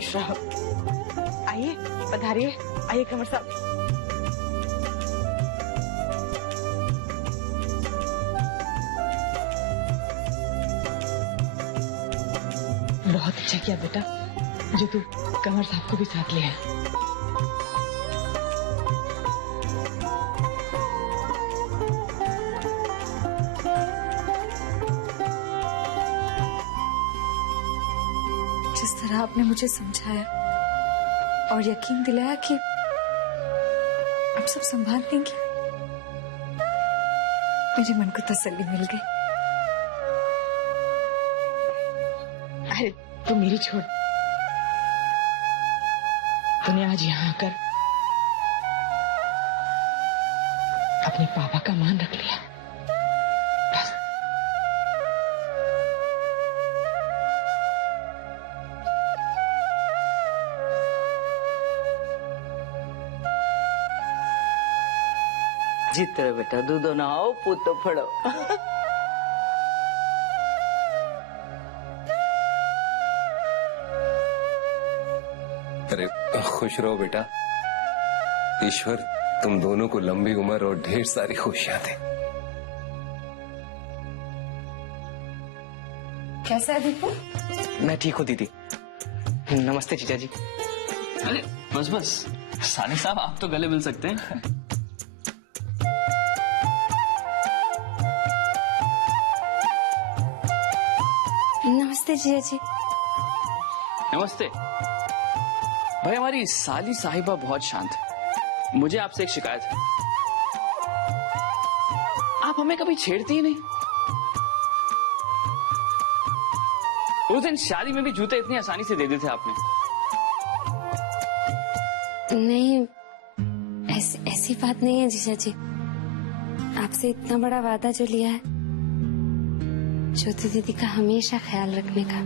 खुश रहो। आइए पधारिए, आइए कंवर साहब। बहुत अच्छा किया बेटा जो तू कंवर साहब को भी साथ ले आया। जिस तरह आपने मुझे समझाया और यकीन दिलाया कि आप सब संभाल लेंगे, मेरे मन को तसल्ली मिल गई। अरे तू मेरी छोड़, तूने आज यहाँ आकर अपने पापा का मान रख लिया। बस जीत रहे बेटा, दूधो नहाओ पूतो फड़ो। अरे खुश रहो बेटा, ईश्वर तुम दोनों को लंबी उम्र और ढेर सारी खुशियां दे। कैसा है दीपू? मैं ठीक हूँ दीदी। नमस्ते जीजा जी। अरे बस बस सानी साहब, आप तो गले मिल सकते हैं। नमस्ते जीजा जी। नमस्ते भाई, हमारी साली साहिबा बहुत शांत है। मुझे आपसे एक शिकायत है, आप हमें कभी छेड़ती ही नहीं। उस दिन शादी में भी जूते इतनी आसानी से दे दिए थे आपने। नहीं, ऐसी बात नहीं है जीजा जी। आपसे इतना बड़ा वादा जो लिया है ज्योति दीदी का हमेशा ख्याल रखने का।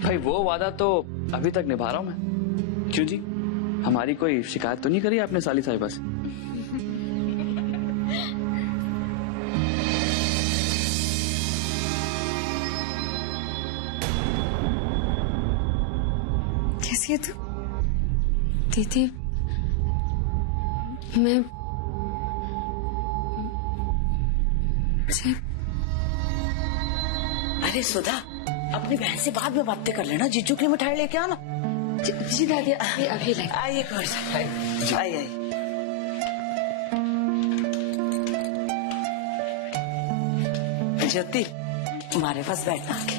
भाई वो वादा तो अभी तक निभा रहा हूं मैं। क्यों जी, हमारी कोई शिकायत तो नहीं करी आपने साली साहिबा से? कैसी है तू? दीदी मैं अरे सुधा, अपनी बहन से बाद में बातें कर लेना। जीजू के लिए मिठाई लेके आना। जी दादी, अभी ले आइए कंवर साहब, आइए आइए। ज्योति हमारे पास बैठना आके।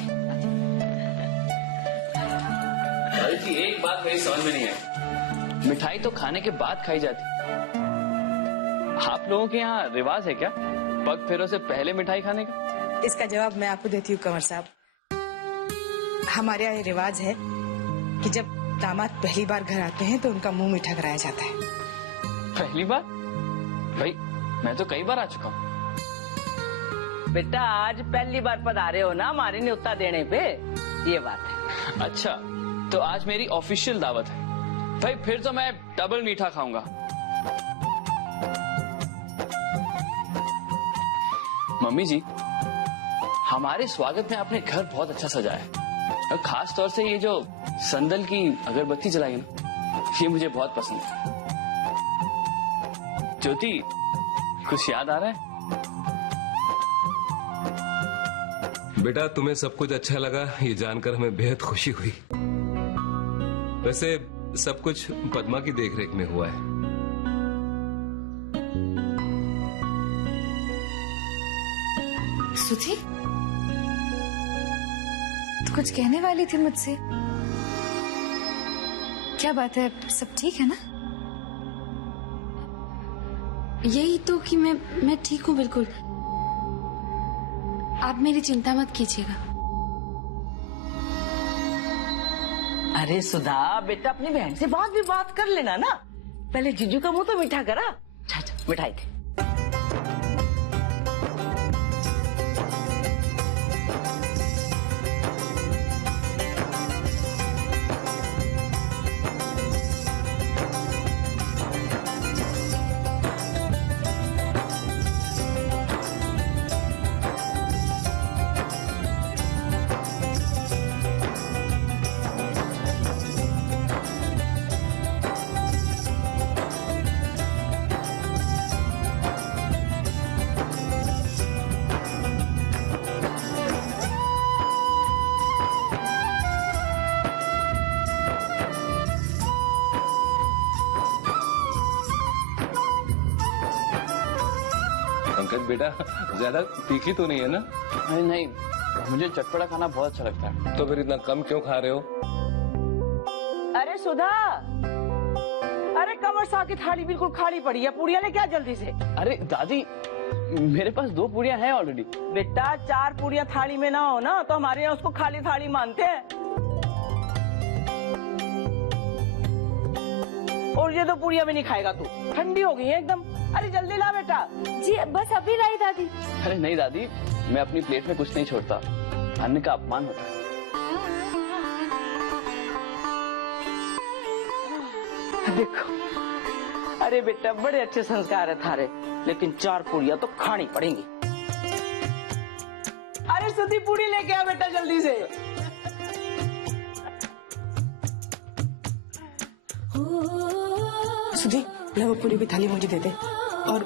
जी एक बात मेरी समझ में नहीं आई, मिठाई तो खाने के बाद खाई जाती, आप लोगों के यहाँ रिवाज है क्या पग फेरों से पहले मिठाई खाने का? इसका जवाब मैं आपको देती हूँ कंवर साहब। हमारे यहाँ ये रिवाज है कि जब दामाद पहली बार घर आते हैं तो उनका मुंह मीठा कराया जाता है। पहली बार? भाई मैं तो कई बार आ चुका हूँ। बेटा आज पहली बार पधारे हो ना हमारे न्योता देने पे, ये बात है। अच्छा तो आज मेरी ऑफिशियल दावत है। भाई फिर तो मैं डबल मीठा खाऊंगा। मम्मी जी, हमारे स्वागत में आपने घर बहुत अच्छा सजाया है, और खास तौर से ये जो संदल की अगरबत्ती जलाई ना, ये मुझे बहुत पसंद है। ज्योति कुछ याद आ रहा है? बेटा तुम्हें सब कुछ अच्छा लगा ये जानकर हमें बेहद खुशी हुई। वैसे सब कुछ पद्मा की देखरेख में हुआ है। सुधी, तू कुछ कहने वाली थी मुझसे? क्या बात है, सब ठीक है ना? यही तो कि मैं ठीक हूँ बिल्कुल। आप मेरी चिंता मत कीजिएगा। अरे सुधा बेटा, अपनी बहन से बाद भी बात कर लेना ना। पहले जीजू का मुंह तो मीठा करा। अच्छा मिठाई दे। पंकज बेटा ज्यादा तीखी तो नहीं है ना? अरे नहीं, मुझे चटपटा खाना बहुत अच्छा लगता है। तो फिर इतना कम क्यों खा रहे हो? अरे सुधा, अरे कमर साहब की थाली बिल्कुल खाली पड़ी है, पूड़ियाँ लेके आ जल्दी से। अरे दादी, मेरे पास 2 पूड़ियाँ हैं ऑलरेडी। बेटा 4 पूड़ियाँ थाली में ना हो ना तो हमारे यहाँ उसको खाली थाली मानते हैं। और ये 2 पूड़ियाँ भी नहीं खाएगा तू, ठंडी हो गई है एकदम। अरे जल्दी ला बेटा। जी बस अभी लाई दादी। अरे नहीं दादी, मैं अपनी प्लेट में कुछ नहीं छोड़ता, अन्न का अपमान होता है। देखो, अरे बेटा बड़े अच्छे संस्कार है थारे, लेकिन 4 पूड़ियाँ तो खानी पड़ेंगी। अरे सुधी पूड़ी लेके आ बेटा जल्दी से। सुधी, ला वो पूरी की थाली मुझे दे दे और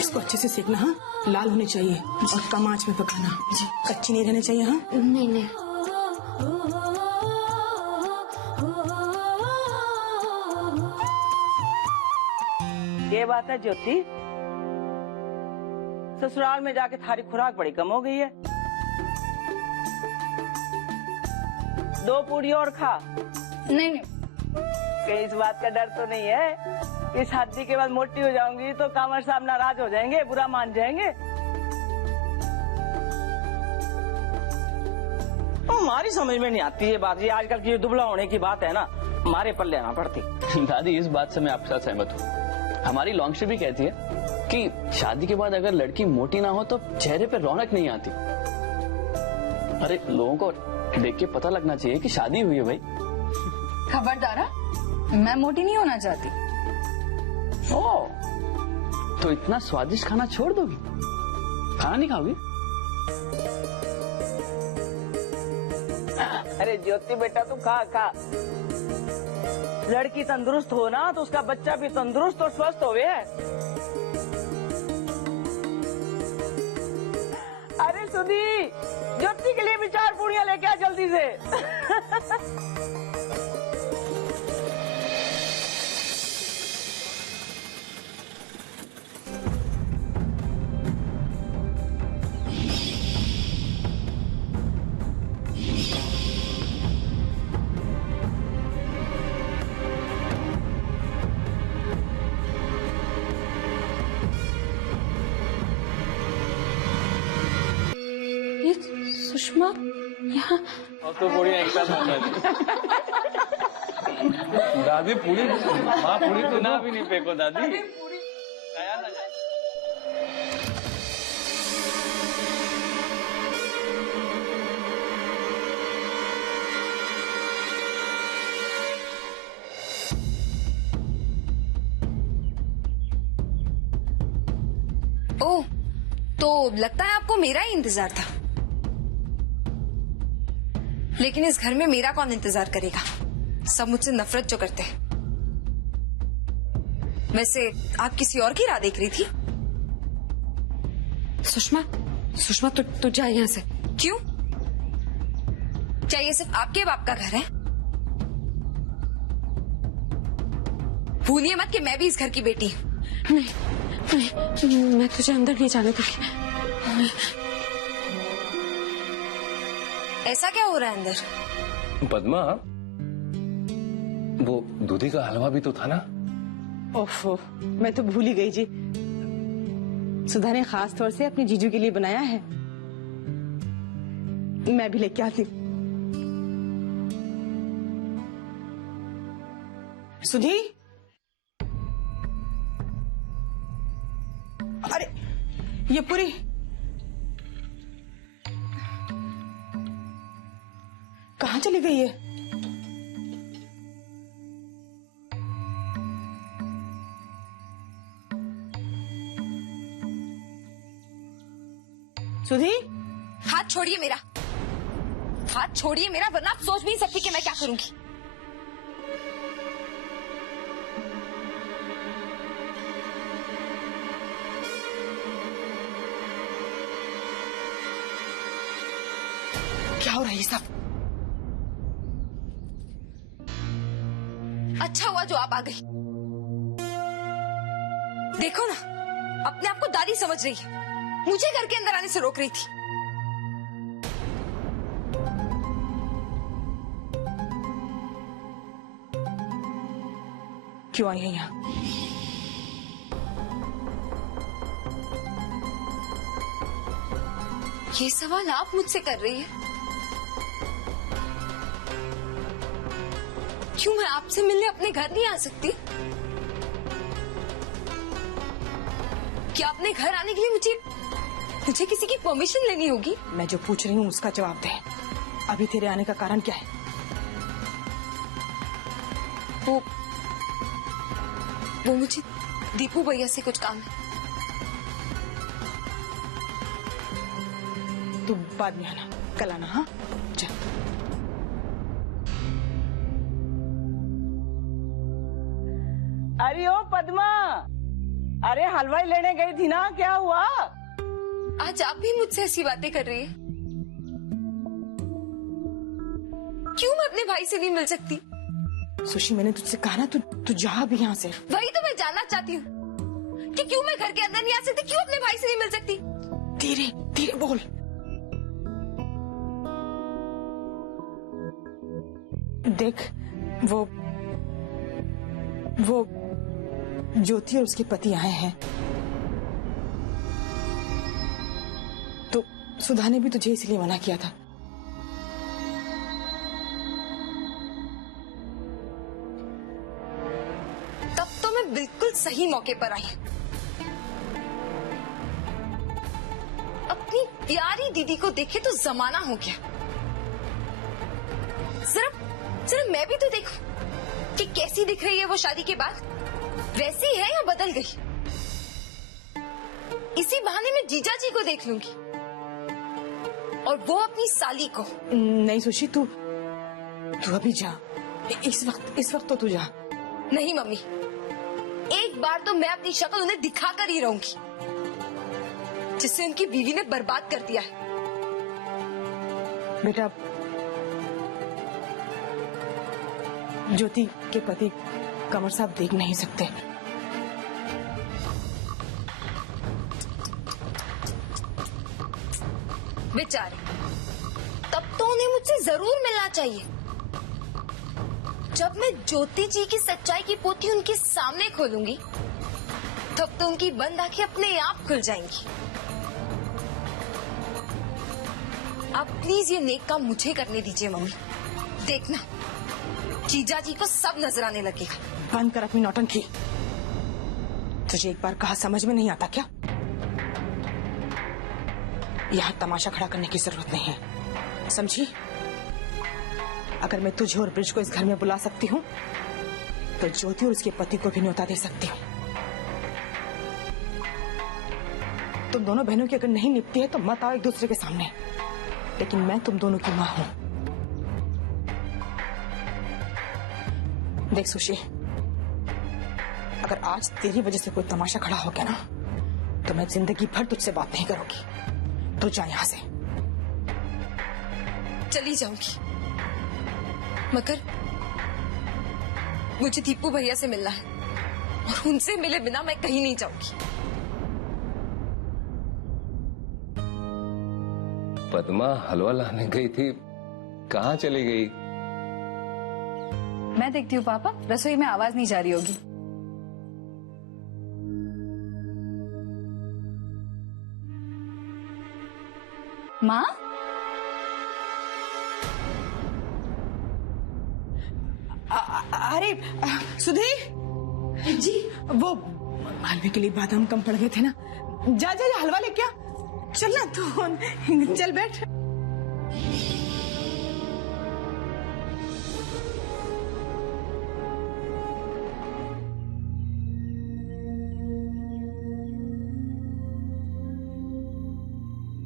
इसको अच्छे से सेकना, हाँ, लाल होनी चाहिए और कम आंच में पकाना जी, कच्ची नहीं रहनी चाहिए। हाँ नहीं नहीं। ये बात है ज्योति, ससुराल में जाके थारी खुराक बड़ी कम हो गई है। 2 पूड़ी और खा। नहीं नहीं। कहीं इस बात का डर तो नहीं है कि शादी के बाद मोटी हो जाऊंगी तो कामर साहब नाराज हो जाएंगे, बुरा मान जाएंगे? हमारी समझ में नहीं आती ये बात। ये आजकल की दुबला होने की बात है ना, हमारे पर लेना पड़ती। दादी इस बात से मैं आपके साथ सहमत हूँ। हमारी लॉन्गशिप भी कहती है कि शादी के बाद अगर लड़की मोटी ना हो तो चेहरे पे रौनक नहीं आती। अरे लोगों को देख के पता लगना चाहिए कि शादी हुई है भाई। खबरदारा, मैं मोटी नहीं होना चाहती। ओह, तो इतना स्वादिष्ट खाना छोड़ दोगी? खाना नहीं खाओगी? अरे ज्योति बेटा तू खा खा। लड़की तंदुरुस्त हो ना तो उसका बच्चा भी तंदुरुस्त और स्वस्थ होवे। अरे सुधी, ज्योति के लिए भी 4 पूड़ियाँ लेके आ जल्दी से। ये सुषमा यहाँ। और तो पूड़ियाँ एक साथ दादी पूरी, माँ पूरी तो ना भी नहीं फेंको दादी, खाया ना जाए। ओह, तो लगता है आपको मेरा ही इंतजार था। लेकिन इस घर में मेरा कौन इंतजार करेगा? सब मुझसे नफरत जो करते हैं। वैसे आप किसी और की राह देख रही थी? सुषमा, सुषमा तू जा यहाँ से। क्यों? क्या ये सिर्फ आपके बाप का घर है? भूलिए मत कि मैं भी इस घर की बेटी हूँ। नहीं, मैं तुझे अंदर नहीं जाने दूंगी। ऐसा क्या हो रहा है अंदर? पद्मा, वो दूधी का हलवा भी तो था ना? ओफो, मैं तो भूल ही गई जी। सुधा ने खास तौर से अपने जीजू के लिए बनाया है। मैं भी लेके आती हूँ। सुधी, अरे ये पूरी कहाँ चली गई है? सुधी, हाथ छोड़िए मेरा, हाथ छोड़िए मेरा, वरना आप सोच भी नहीं सकती कि मैं क्या करूंगी। क्या हो रहा है ये सब? अच्छा हुआ जो आप आ गई। देखो ना, अपने आप को दादी समझ रही है, मुझे घर के अंदर आने से रोक रही थी। क्यों आई है यहाँ? ये सवाल आप मुझसे कर रही है? क्यों मैं आपसे मिलने अपने घर नहीं आ सकती? क्या अपने घर आने के लिए मुझे किसी की परमिशन लेनी होगी? मैं जो पूछ रही हूँ उसका जवाब दे। अभी तेरे आने का कारण क्या है? वो मुझे दीपू भैया से कुछ काम है। तू बाद में आना, कल आना। हाँ चल। अरे ओ पद्मा, अरे हलवाई लेने गई थी ना, क्या हुआ? आज आप भी मुझसे ऐसी बातें कर रही है? क्यों मैं अपने भाई से नहीं मिल सकती? सुशी, मैंने तुझसे कहा ना, तू जा भी यहाँ से। वही तो मैं जानना चाहती हूँ कि क्यों मैं घर के अंदर नहीं आ सकती, क्यों अपने भाई से नहीं मिल सकती? धीरे धीरे बोल। देख, वो ज्योति और उसके पति आए हैं, तो सुधा ने भी तुझे इसलिए मना किया था। तब तो मैं बिल्कुल सही मौके पर आई। अपनी प्यारी दीदी को देखे तो जमाना हो गया। सिर्फ मैं भी तो देखूं कि कैसी दिख रही है वो शादी के बाद, वैसी है या बदल गई। इसी बहाने में जीजा जी को देख लूंगी और वो अपनी साली को। नहीं सुशी, तू अभी जा। इस वक्त तो तू जा। नहीं मम्मी, एक बार तो मैं अपनी शक्ल उन्हें दिखाकर ही रहूंगी, जिससे उनकी बीवी ने बर्बाद कर दिया है। बेटा, ज्योति के पति कमर साहब देख नहीं सकते। बेचारे, तब तो उन्हें मुझसे जरूर मिलना चाहिए। जब मैं ज्योति जी की सच्चाई की पोथी उनके सामने खोलूंगी, तब तो उनकी बंद आंखें अपने आप खुल जाएंगी। आप प्लीज ये नेक काम मुझे करने दीजिए मम्मी। देखना, जीजा जी को सब नजर आने लगेगा। बंद कर अपनी नौटंकी। तुझे एक बार कहा समझ में नहीं आता क्या? यहाँ तमाशा खड़ा करने की जरूरत नहीं है, समझी? अगर मैं तुझे और ब्रिज को इस घर में बुला सकती हूँ, तो ज्योति और उसके पति को भी न्योता दे सकती हूँ। तुम दोनों बहनों की अगर नहीं निपटी है तो मत आओ एक दूसरे के सामने, लेकिन मैं तुम दोनों की माँ हूँ। देख सुशी, अगर आज तेरी वजह से कोई तमाशा खड़ा हो गया ना, तो मैं जिंदगी भर तुझसे बात नहीं करूंगी। तो जा यहाँ से। चली जाऊंगी, मगर मुझे दीपू भैया से मिलना है और उनसे मिले बिना मैं कहीं नहीं जाऊंगी। पद्मा हलवा लाने गई थी, कहाँ चली गई? मैं देखती हूँ पापा, रसोई में आवाज नहीं जा रही होगी। माँ, अरे सुधी जी, वो हलवे के लिए बादाम कम पड़ गए थे ना। जा हलवा लेके आ। चल ना तू, चल बैठ।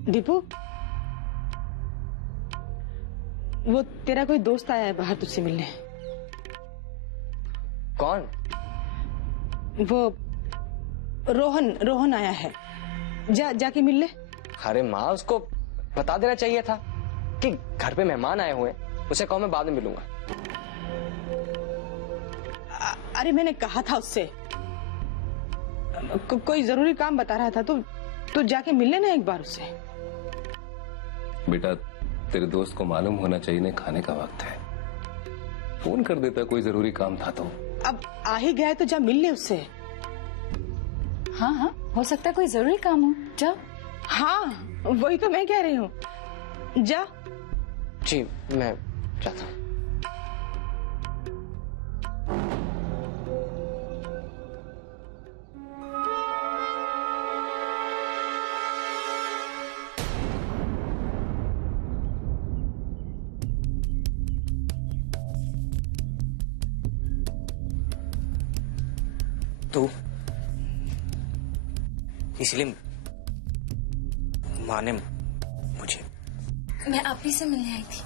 दीपू, वो तेरा कोई दोस्त आया है बाहर तुझसे मिलने। कौन? वो रोहन आया है, जाके मिल ले। अरे माँ, उसको बता देना चाहिए था कि घर पे मेहमान आए हुए, उसे कहो मैं बाद में मिलूंगा। अरे मैंने कहा था उससे, कोई जरूरी काम बता रहा था तो तो जाके मिल लेना एक बार उससे। बेटा तेरे दोस्त को मालूम होना चाहिए ना खाने का वक्त है। फोन कर देता कोई जरूरी काम था तो। अब आ ही गया है तो जा मिल ले उससे। हाँ हाँ, हो सकता है कोई जरूरी काम हो, जाओ। हाँ वही तो मैं कह रही हूँ, जा। जी मैं जाता हूँ। तू इसलिए माँ ने मुझे। मैं आप ही से मिलने आई थी।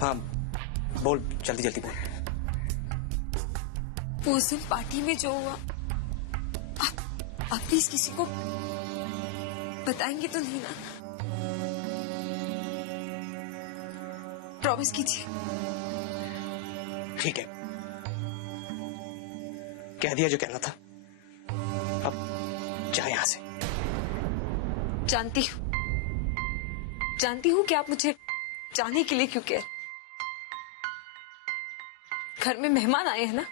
हाँ बोल, जल्दी जल्दी बोल। उस दिन पार्टी में जो हुआ, आप प्लीज किसी को बताएंगे तो नहीं ना? प्रॉमिस कीजिए। ठीक है, कह दिया जो कहना था, अब जा यहां से। जानती हूँ कि आप मुझे जाने के लिए क्यों कह रहे। घर में मेहमान आए हैं ना,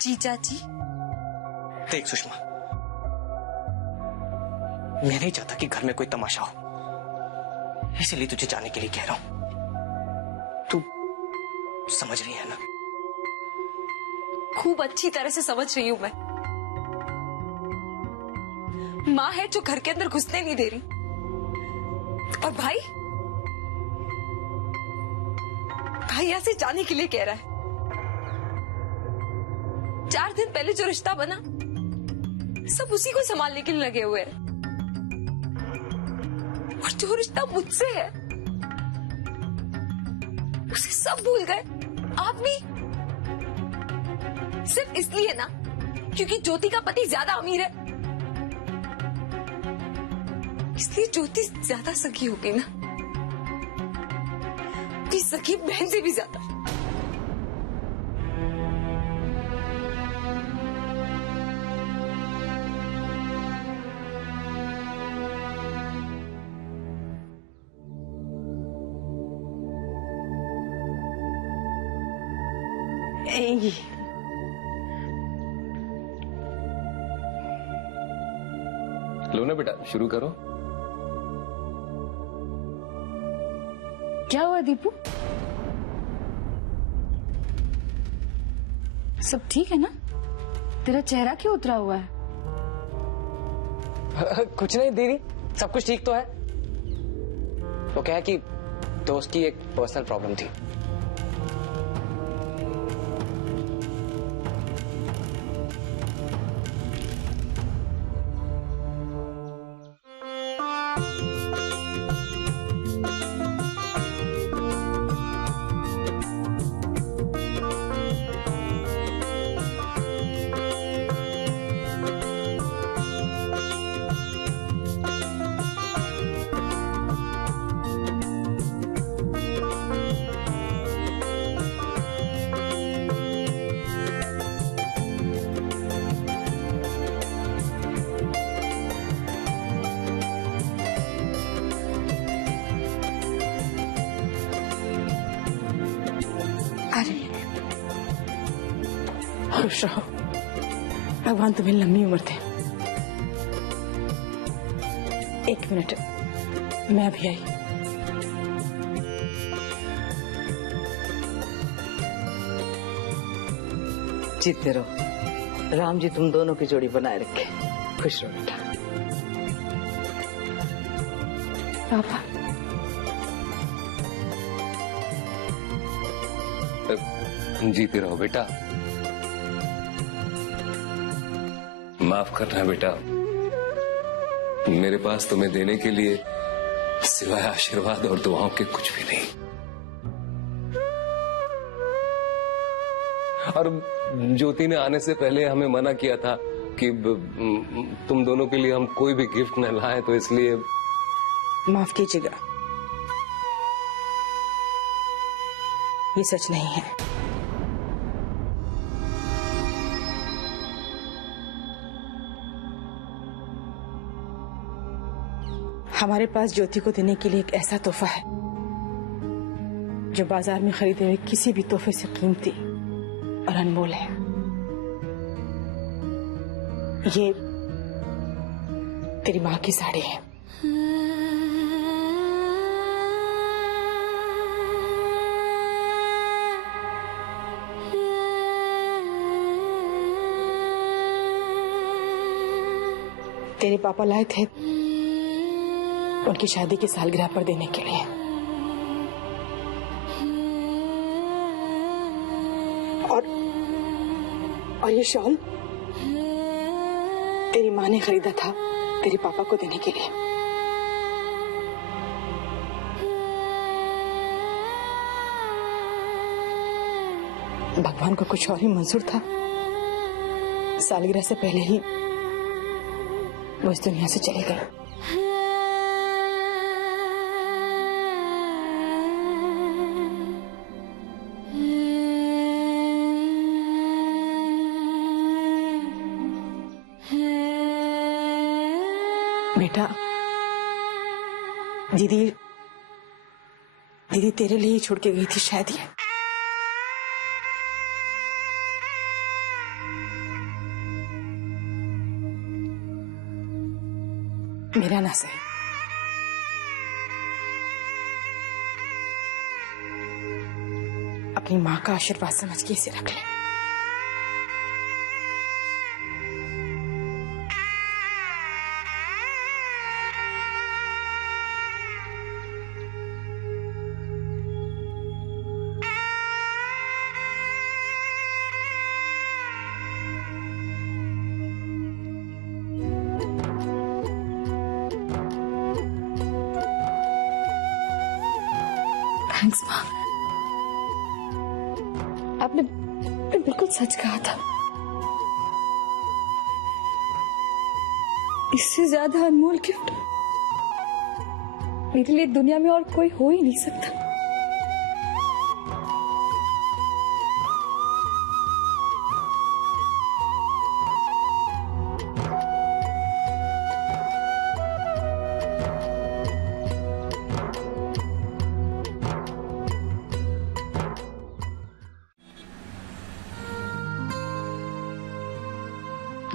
जीजा जी। देख सुषमा, मैं नहीं चाहता कि घर में कोई तमाशा हो, इसलिए तुझे जाने के लिए कह रहा हूं। तू समझ रही है ना? खूब अच्छी तरह से समझ रही हूं मैं। माँ है जो घर के अंदर घुसने नहीं दे रही, और भाई यहां से जाने के लिए कह रहा है। 4 दिन पहले जो रिश्ता बना, सब उसी को संभालने के लिए लगे हुए हैं, और जो रिश्ता मुझसे है उसे सब भूल गए। आप भी सिर्फ इसलिए ना क्योंकि ज्योति का पति ज्यादा अमीर है, इसलिए ज्योति ज्यादा सगी होगी ना, अपनी सगी बहन से भी ज्यादा। लो ना बेटा, शुरू करो। क्या हुआ दीपू? सब ठीक है ना? तेरा चेहरा क्यों उतरा हुआ है? कुछ नहीं दीदी, सब कुछ ठीक तो है। वो क्या है कि दोस्त की एक पर्सनल प्रॉब्लम थी। खुश रहो, भगवान तुम्हें लंबी उम्र दे। 1 मिनट, मैं अभी आई। जीते रहो, राम जी तुम दोनों की जोड़ी बनाए रखे। खुश रहो बेटा। पापा जीते रहो बेटा। माफ करना बेटा, मेरे पास तुम्हें देने के लिए सिवाय आशीर्वाद और दुआओं के कुछ भी नहीं। और ज्योति ने आने से पहले हमें मना किया था कि तुम दोनों के लिए हम कोई भी गिफ्ट न लाएं, तो इसलिए माफ कीजिएगा, ये सच नहीं है। हमारे पास ज्योति को देने के लिए एक ऐसा तोहफा है जो बाजार में खरीदे हुए किसी भी तोहफे से कीमती और अनमोल है। ये तेरी माँ की साड़ी है। तेरे पापा लाए थे उनकी शादी की सालगिरह पर देने के लिए। और ये शॉल तेरी माँ ने खरीदा था तेरे पापा को देने के लिए। भगवान को कुछ और ही मंजूर था। सालगिरह से पहले ही वो इस दुनिया से चली गई। बेटा, दीदी तेरे लिए ही छोड़ के गई थी शायद ये। मेरा ना सही, अपनी माँ का आशीर्वाद समझ के इसे रख ले। थैंक्स माँ, आपने बिल्कुल सच कहा था। इससे ज्यादा अनमोल गिफ्ट मेरे लिए दुनिया में और कोई हो ही नहीं सकता।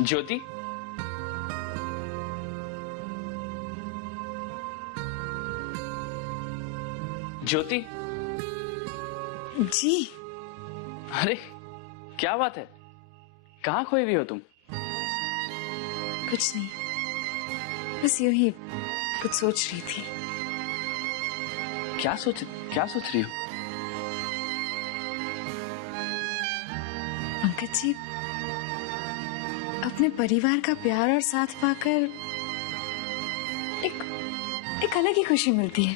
ज्योति, ज्योति जी। अरे क्या बात है, कहाँ खोई हुई हो तुम? कुछ नहीं, बस यूं ही कुछ सोच रही थी। क्या सोच रही हो? पंकज जी, अपने परिवार का प्यार और साथ पाकर एक अलग ही खुशी मिलती है।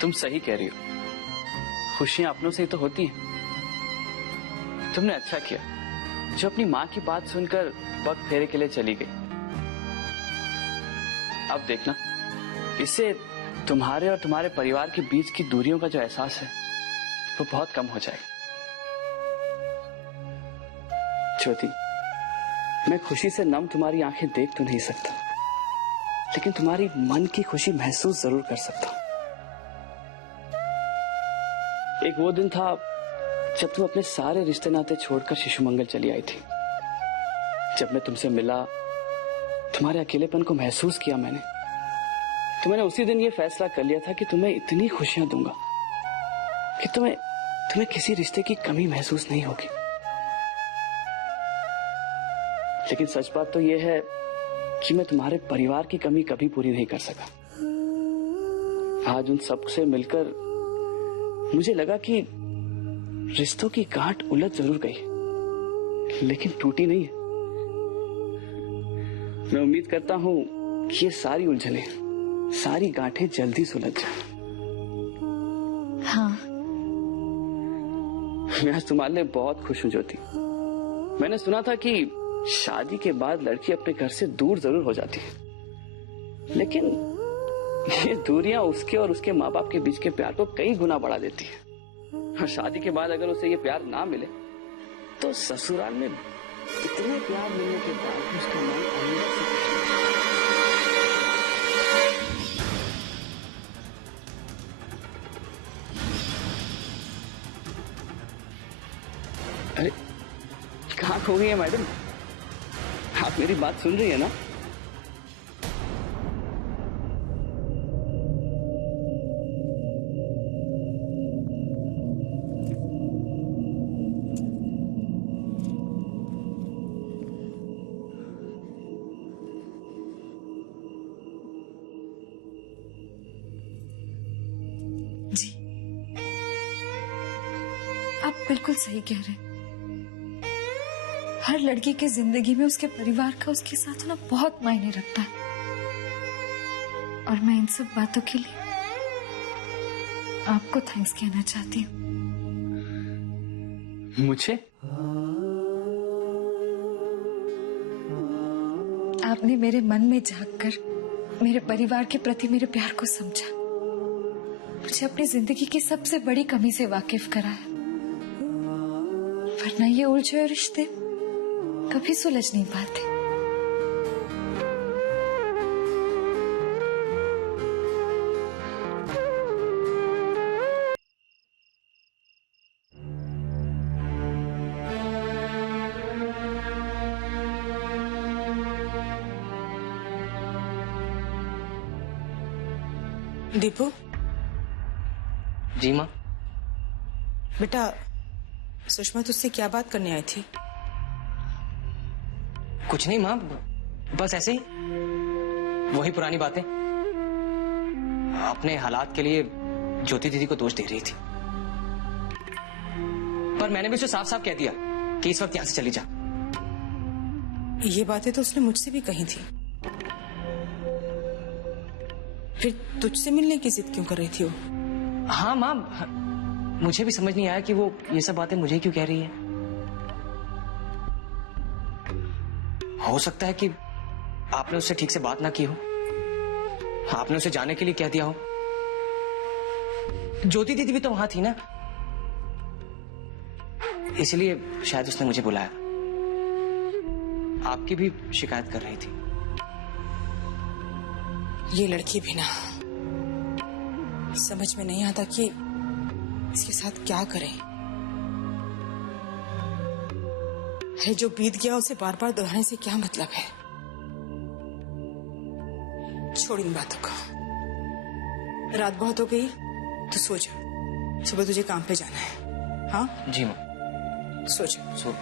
तुम सही कह रही हो, खुशियां अपनों से ही तो होती हैं। तुमने अच्छा किया जो अपनी माँ की बात सुनकर वक्त फेरे के लिए चली गई। अब देखना, इससे तुम्हारे और तुम्हारे परिवार के बीच की दूरियों का जो एहसास है वो बहुत कम हो जाएगा। ज्योति, मैं खुशी से नम तुम्हारी आंखें देख तो नहीं सकता, लेकिन तुम्हारी मन की खुशी महसूस जरूर कर सकता हूं। एक वो दिन था जब तुम अपने सारे रिश्ते नाते छोड़कर शिशु मंगल चली आई थी। जब मैं तुमसे मिला, तुम्हारे अकेलेपन को महसूस किया मैंने, तो मैंने उसी दिन ये फैसला कर लिया था कि तुम्हें इतनी खुशियां दूंगा कि तुम्हें किसी रिश्ते की कमी महसूस नहीं होगी। लेकिन सच बात तो यह है कि मैं तुम्हारे परिवार की कमी कभी पूरी नहीं कर सका। आज उन सबसे मिलकर मुझे लगा कि रिश्तों की गांठ उलझ जरूर गई, लेकिन टूटी नहीं है। मैं उम्मीद करता हूं कि ये सारी उलझने, सारी गांठें जल्दी सुलझ जाए। हाँ, मैं आज तुम्हारे लिए बहुत खुश हूं ज्योति। मैंने सुना था कि शादी के बाद लड़की अपने घर से दूर जरूर हो जाती है, लेकिन ये दूरियां उसके और उसके माँ बाप के बीच के प्यार को कई गुना बढ़ा देती है। और शादी के बाद अगर उसे ये प्यार ना मिले तो ससुराल में इतने प्यार मिलने के बाद भी उसका मन अंदर से अरे कहाँ खो गई है मैडम? आप मेरी बात सुन रही है ना? जी, आप बिल्कुल सही कह रहे हैं। हर लड़की की जिंदगी में उसके परिवार का उसके साथ होना बहुत मायने रखता है, और मैं इन सब बातों के लिए आपको थैंक्स कहना चाहती हूँ। मुझे? आपने मेरे मन में झांककर मेरे परिवार के प्रति मेरे प्यार को समझा, मुझे अपनी जिंदगी की सबसे बड़ी कमी से वाकिफ कराया, वरना ये उलझे हुए रिश्ते कभी सुलझ नहीं पाते। दीपू, जी माँ। बेटा सुषमा तुझसे क्या बात करने आई थी? कुछ नहीं माँ, बस ऐसे ही वही पुरानी बातें। अपने हालात के लिए ज्योति दीदी को दोष दे रही थी, पर मैंने भी उसे साफ साफ कह दिया कि इस वक्त यहां से चली जा। ये बातें तो उसने मुझसे भी कही थी, फिर तुझसे मिलने की जिद क्यों कर रही थी वो? हाँ माँ, मुझे भी समझ नहीं आया कि वो ये सब बातें मुझे क्यों कह रही है। हो सकता है कि आपने उससे ठीक से बात ना की हो, आपने उसे जाने के लिए कह दिया हो। ज्योति दीदी भी तो वहां थी ना, इसलिए शायद उसने मुझे बुलाया। आपकी भी शिकायत कर रही थी। ये लड़की भी ना, समझ में नहीं आता कि इसके साथ क्या करें। अरे जो बीत गया उसे बार बार दोहराने से क्या मतलब है? छोड़ इन बातों को। रात बहुत हो गई, तो सो जा, सुबह तुझे काम पे जाना है। हाँ जी माँ, सो जा। So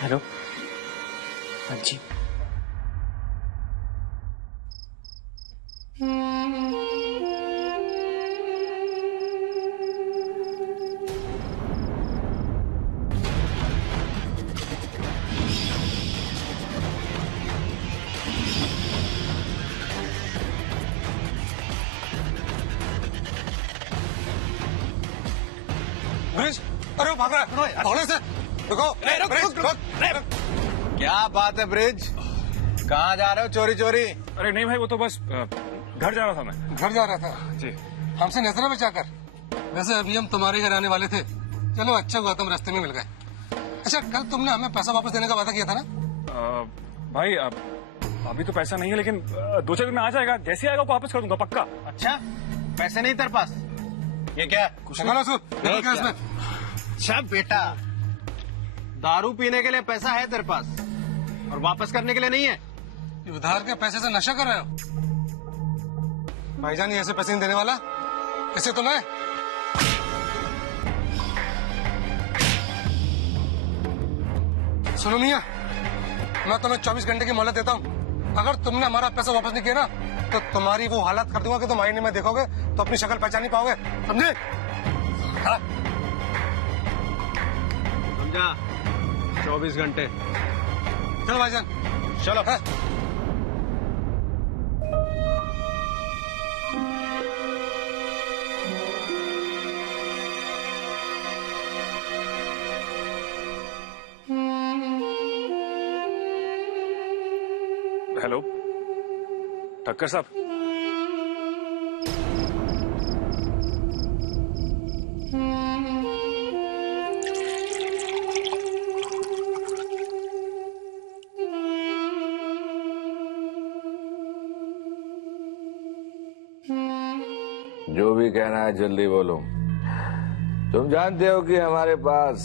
hello. हाँ जी। ब्रिज, अरे वो भाग रहा है, भागने से रुको। रुक। क्या बात है ब्रिज, कहाँ जा रहे हो चोरी चोरी? अरे नहीं भाई, वो तो बस घर जा रहा था मैं। घर जा रहा था जी, हमसे नजर बचाकर। वैसे अभी हम तुम्हारे घर आने वाले थे, चलो अच्छा हुआ तुम रास्ते में मिल गए। अच्छा, कल तुमने हमें पैसा वापस देने का वादा किया था ना? भाई अभी तो पैसा नहीं है, लेकिन 2-4 दिन में आ जाएगा। जैसे आएगा को वापस कर दूंगा पक्का। अच्छा, पैसे नहीं तेरे पास? ये क्या? अच्छा बेटा, दारू पीने के लिए पैसा है तेरे पास और वापस करने के लिए नहीं है? उधार के पैसे से नशा कर रहे हो? भाईजान ये ऐसे पैसे नहीं देने वाला, इसे तो मैं। सुनो मियां, मैं तुम्हें 24 घंटे की मोहलत देता हूँ। अगर तुमने हमारा पैसा वापस नहीं किया ना, तो तुम्हारी वो हालत कर दूंगा कि तुम आईने में देखोगे तो अपनी शक्ल पहचान नहीं पाओगे, समझे? हाँ? समझा? 24 घंटे। चलो भाईजान, चलो। हाँ? ठक्कर साहब, जो भी कहना है जल्दी बोलो। तुम जानते हो कि हमारे पास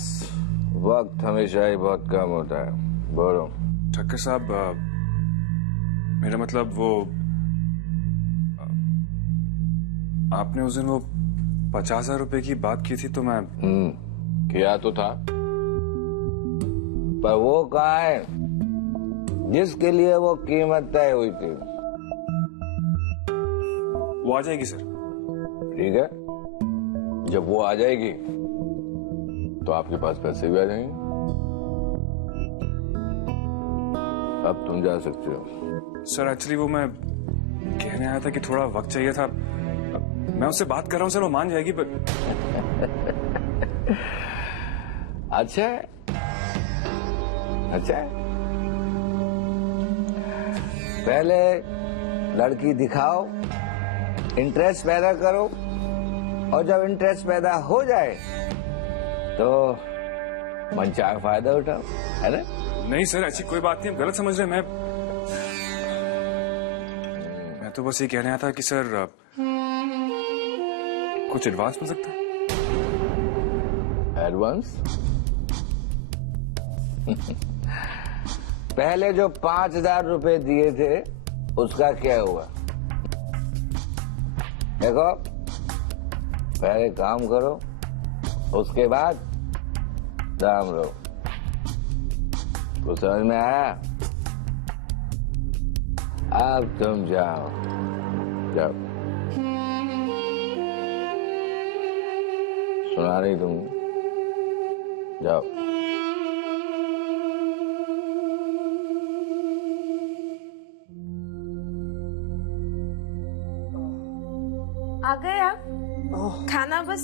वक्त हमेशा ही बहुत कम होता है। बोलो। ठक्कर साहब, मेरा मतलब वो आपने उस दिन वो 50,000 रुपए की बात की थी तो मैं किया तो था, पर वो कहाँ है जिसके लिए वो कीमत तय हुई थी? वो आ जाएगी सर। ठीक है, जब वो आ जाएगी तो आपके पास पैसे भी आ जाएंगे। अब तुम जा सकते हो। सर एक्चुअली वो मैं कहने आया था कि थोड़ा वक्त चाहिए था। मैं उससे बात कर रहा हूँ सर, वो मान जाएगी पर अच्छा अच्छा, पहले लड़की दिखाओ, इंटरेस्ट पैदा करो, और जब इंटरेस्ट पैदा हो जाए तो मनचाहा फायदा उठाओ, है ना? नहीं सर, ऐसी कोई बात नहीं, आप गलत समझ रहे। मैं तो बस ये कहने आया था कि सर कुछ एडवांस मिल सकता है? एडवांस? पहले जो 5,000 रुपए दिए थे उसका क्या हुआ? देखो, पहले काम करो, उसके बाद दाम लो। कुछ समझ में आया? अब तुम जाओ, जाओ। सुना नहीं तुम? जाओ। आ गए आप? खाना बस।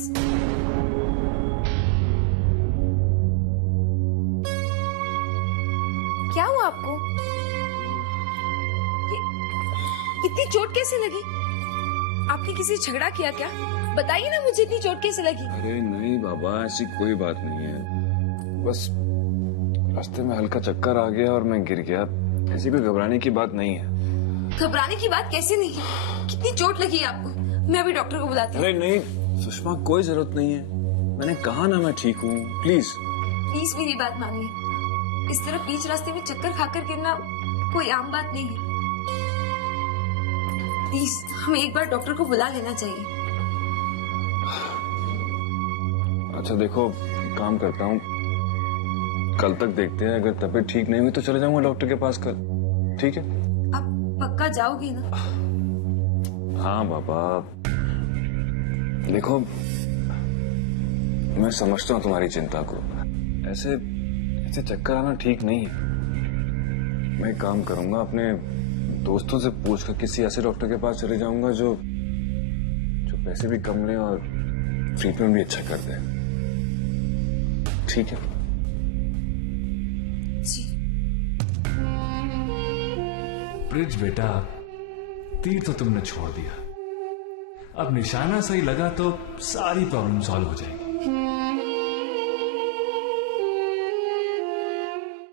क्या हुआ आपको? इतनी चोट कैसे लगी? आपने किसी से झगड़ा किया क्या? बताइए ना मुझे, इतनी चोट कैसे लगी? अरे नहीं बाबा, ऐसी कोई बात नहीं है, बस रास्ते में हल्का चक्कर आ गया और मैं गिर गया। ऐसी कोई घबराने की बात नहीं है। घबराने की बात कैसे नहीं है? कितनी चोट लगी है आपको? मैं अभी डॉक्टर को बुलाती हूँ। अरे नहीं सुषमा, कोई जरूरत नहीं है, मैंने कहा ना मैं ठीक हूँ। प्लीज प्लीज मेरी बात मानिए। इस तरह बीच रास्ते में चक्कर खाकर गिरना कोई आम बात नहीं है। प्लीज हमें एक बार डॉक्टर को बुला लेना चाहिए। अच्छा देखो, काम करता हूँ, कल तक देखते हैं, अगर तबीयत ठीक नहीं हुई तो चले जाऊंगा डॉक्टर के पास कल। ठीक है? आप पक्का जाओगे ना? हाँ बाबा, देखो मैं समझता हूँ तुम्हारी चिंता को, ऐसे ऐसे चक्कर आना ठीक नहीं है। मैं काम करूंगा, अपने दोस्तों से पूछकर किसी ऐसे डॉक्टर के पास चले जाऊंगा जो पैसे भी कम ले और ट्रीटमेंट भी अच्छा कर दे। ठीक है? जी। ब्रिज बेटा, तीर तो तुमने छोड़ दिया, अब निशाना सही लगा तो सारी प्रॉब्लम सॉल्व हो जाएगी।